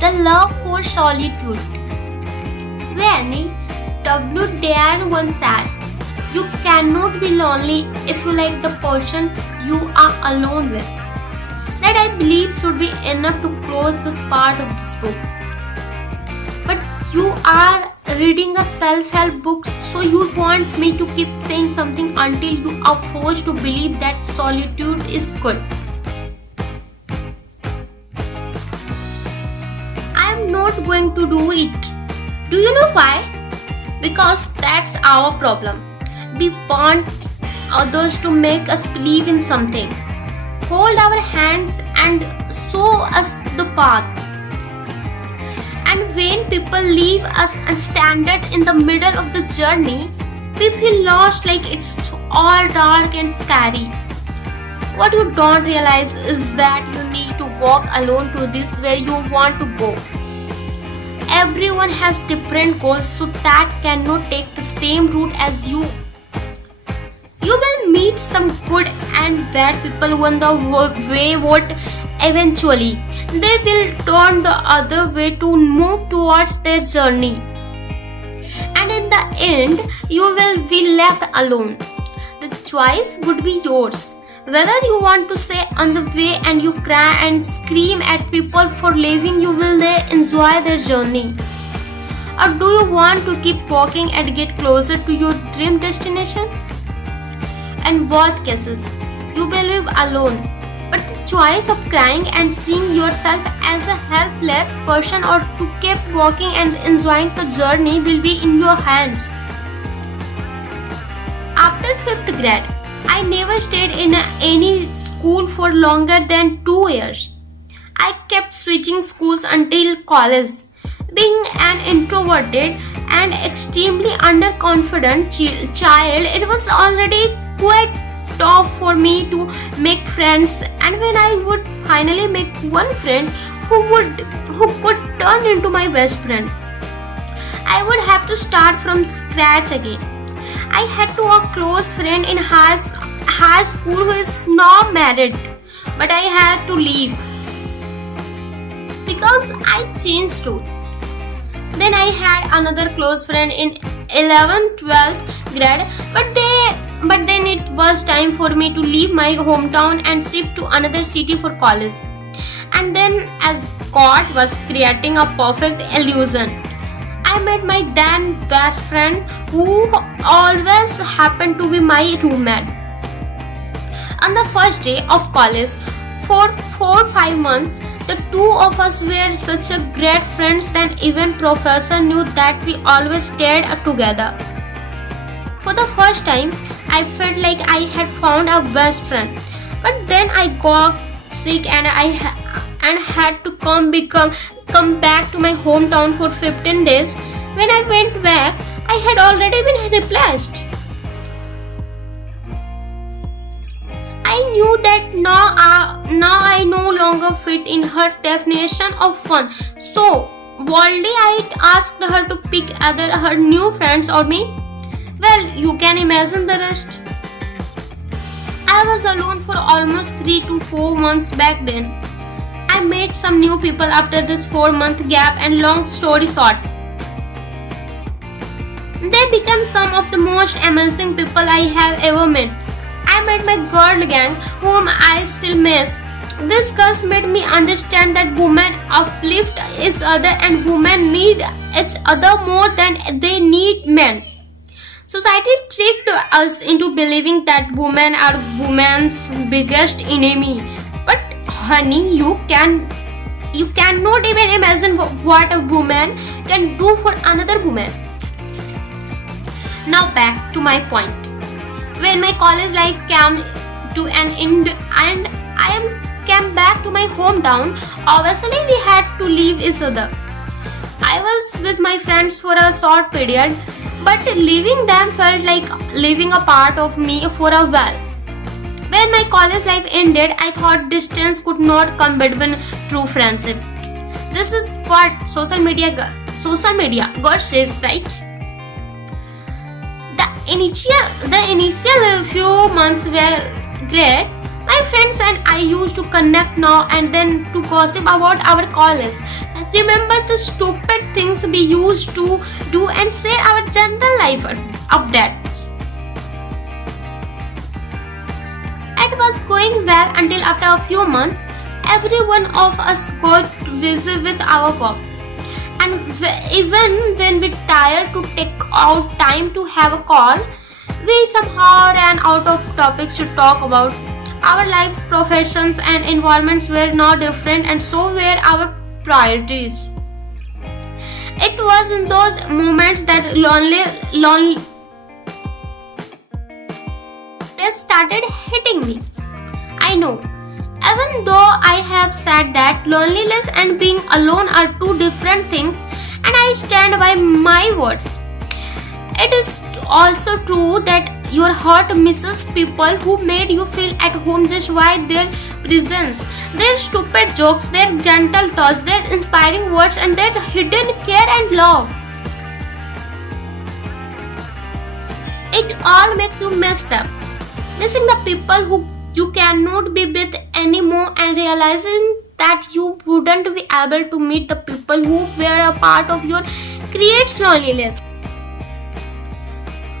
The love for solitude. When W. Dare once said, "You cannot be lonely if you like the person you are alone with." That I believe should be enough to close this part of this book. But you are reading a self-help book, so you want me to keep saying something until you are forced to believe that solitude is good. I am not going to do it. Do you know why? Because that's our problem. We want others to make us believe in something, hold our hands and show us the path. And when people leave us stranded in the middle of the journey, we feel lost, like it's all dark and scary. What you don't realize is that you need to walk alone to this where you want to go. Everyone has different goals, so that cannot take the same route as you. You will meet some good and bad people on the way, but eventually they will turn the other way to move towards their journey. And in the end, you will be left alone. The choice would be yours. Whether you want to stay on the way and you cry and scream at people for leaving, you will enjoy their journey. Or do you want to keep walking and get closer to your dream destination? In both cases, you will live alone. But the choice of crying and seeing yourself as a helpless person or to keep walking and enjoying the journey will be in your hands. After 5th grade, I never stayed in any school for longer than 2 years. I kept switching schools until college. Being an introverted and extremely underconfident child, it was already quite tough for me to make friends, and when I would finally make one friend who could turn into my best friend, I would have to start from scratch again. I had to a close friend in high school who is now married, but I had to leave because I changed too. Then I had another close friend in 11th, 12th grade, but then it was time for me to leave my hometown and shift to another city for college. And then, as God was creating a perfect illusion, I met my then best friend, who always happened to be my roommate. On the first day of college, for 4 or 5 months, the two of us were such a great friends that even professor knew that we always stayed together. For the first time, I felt like I had found a best friend. But then I got sick and had to come back to my hometown for 15 days. When I went back, I had already been replaced. I knew that now I no longer fit in her definition of fun. So boldly I asked her to pick either her new friends or me. Well, you can imagine the rest. I was alone for almost 3 to 4 months back then. I met some new people after this 4-month gap, and long story short, they became some of the most amazing people I have ever met. I met my girl gang, whom I still miss. These girls made me understand that women uplift each other and women need each other more than they need men. Society tricked us into believing that women are women's biggest enemy. But honey, you cannot even imagine what a woman can do for another woman. Now back to my point. When my college life came to an end and I came back to my hometown, obviously we had to leave each other. I was with my friends for a short period, but leaving them felt like leaving a part of me for a while. When my college life ended, I thought distance could not come between true friendship. This is what social media God says, right? The initial few months were great. My friends and I used to connect now and then to gossip about our college. Remember the stupid things we used to do and share our general life updates. It was going well until after a few months, every one of us got busy with our work. And even when we tired to take out time to have a call, we somehow ran out of topics to talk about. Our lives, professions, and environments were now different, and so were our priorities. It was in those moments that loneliness started hitting me. I know. Even though I have said that loneliness and being alone are two different things, and I stand by my words. It is also true that your heart misses people who made you feel at home just by their presence, their stupid jokes, their gentle touch, their inspiring words, and their hidden care and love. It all makes you miss them. Missing the people who you cannot be with anymore, and realizing that you wouldn't be able to meet the people who were a part of your creates loneliness.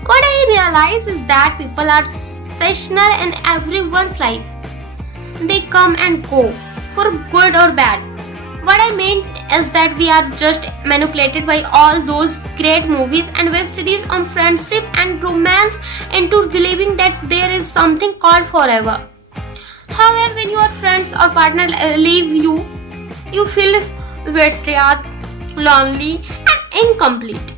What I realize is that people are seasonal in everyone's life. They come and go, for good or bad. What I mean is that we are just manipulated by all those great movies and web series on friendship and romance into believing that there is something called forever. However, when your friends or partner leave you, you feel betrayed, lonely, and incomplete.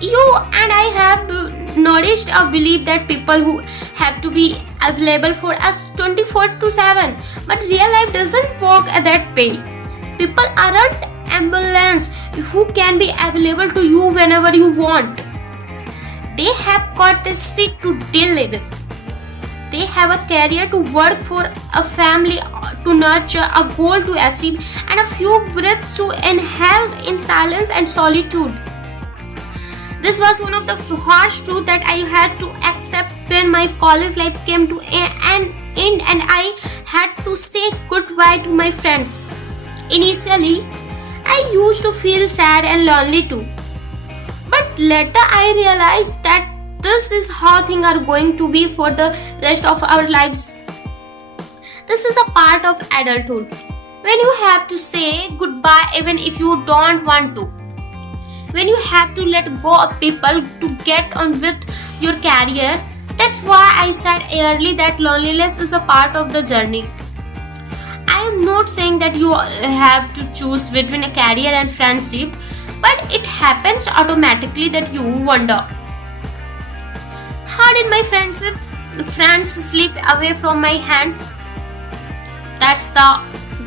You and I have nourished a belief that people who have to be available for us 24/7, but real life doesn't work at that way. People aren't ambulance who can be available to you whenever you want. They have got this shit to deal with. They have a career to work for, a family to nurture, a goal to achieve, and a few breaths to inhale in silence and solitude. This was one of the harsh truths that I had to accept when my college life came to an end and I had to say goodbye to my friends. Initially, I used to feel sad and lonely too. But later I realized that this is how things are going to be for the rest of our lives. This is a part of adulthood. When you have to say goodbye even if you don't want to. When you have to let go of people to get on with your career. That's why I said earlier that loneliness is a part of the journey. I am not saying that you have to choose between a career and friendship, but it happens automatically that you wonder, how did my friends slip away from my hands? That's the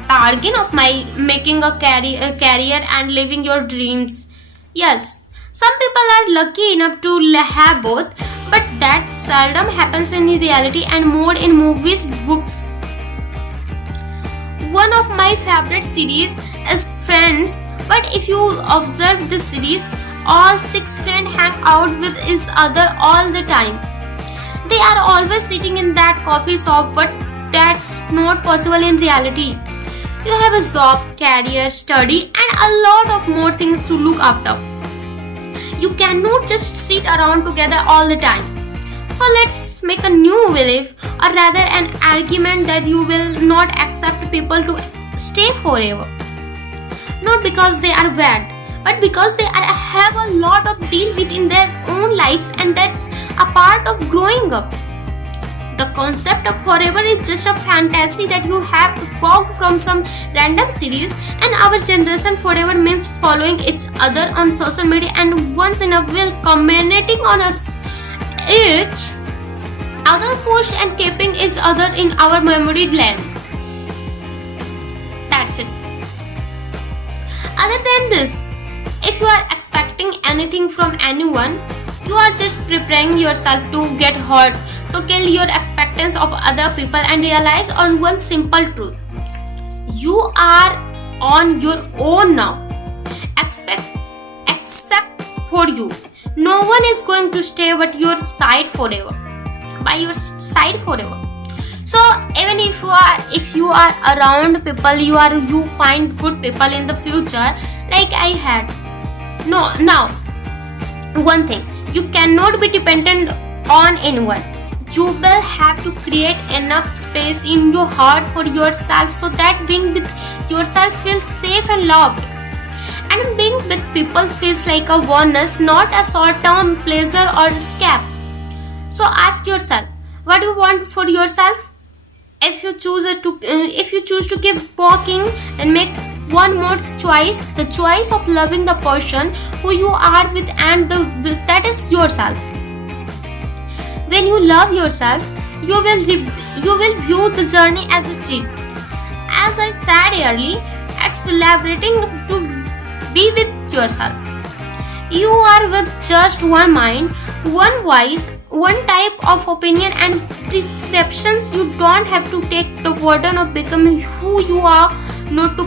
bargain of my making a career and living your dreams. Yes, some people are lucky enough to have both, but that seldom happens in reality and more in movies, books. One of my favorite series is Friends, but if you observe this series, all 6 friends hang out with each other all the time. They are always sitting in that coffee shop, but that's not possible in reality. You have a job, career, study, and a lot of more things to look after. You cannot just sit around together all the time. So let's make a new belief, or rather an argument, that you will not accept people to stay forever. Not because they are bad, but because they have a lot of deal with in their own lives, and that's a part of growing up. The concept of forever is just a fantasy that you have walked from some random series, and our generation forever means following each other on social media and once in a while commenting on us each other post and keeping each other in our memory lane. That's it. Other than this, if you are expecting anything from anyone, you are just preparing yourself to get hurt. So kill your expectations of other people and realize on one simple truth. You are on your own now. Except for you. No one is going to stay by your side forever. So even if you are around people, you find good people in the future, like I had. No, now one thing, you cannot be dependent on anyone. You will have to create enough space in your heart for yourself, so that being with yourself feels safe and loved. And being with people feels like a bonus, not a short-term pleasure or escape. So ask yourself, what do you want for yourself? If you choose to keep walking, then make one more choice, the choice of loving the person who you are with, and that is yourself. When you love yourself, you will view the journey as a treat. As I said earlier, it's liberating to be with yourself. You are with just one mind, one voice, one type of opinion and prescriptions. You don't have to take the burden of becoming who you are, not to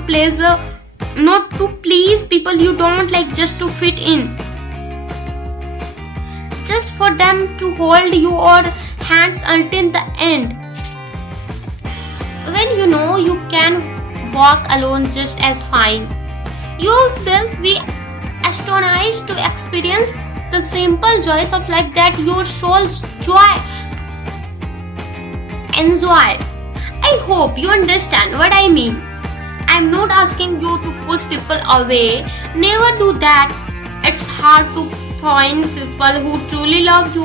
please people you don't like, just to fit in, just for them to hold your hands until the end. When you know you can walk alone just as fine, you will be astonished to experience the simple joys of life that your soul's joy enjoys. I hope you understand what I mean. I'm not asking you to push people away. Never do that. It's hard to find people who truly love you.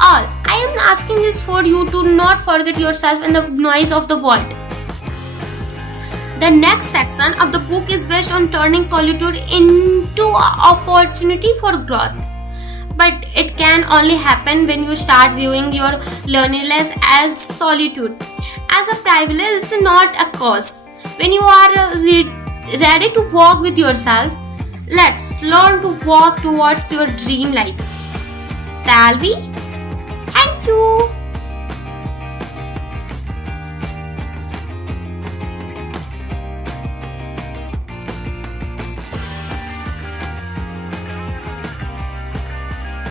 All I am asking is for you to not forget yourself in the noise of the world. The next section of the book is based on turning solitude into an opportunity for growth. But it can only happen when you start viewing your loneliness as solitude, as a privilege, not a curse. When you are ready to walk with yourself, let's learn to walk towards your dream life. Shall we? Thank you.